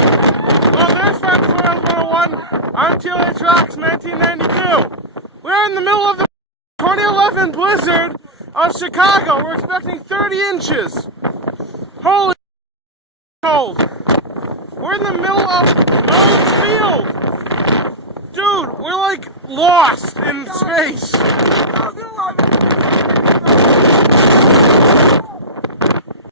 Well, there's Fun Tutorials 101 on TLH Rocks 1992. We're in the middle of the 2011 blizzard of Chicago. We're expecting 30 inches. Holy cold. We're in the middle of Rose Field. Dude, we're like lost in space.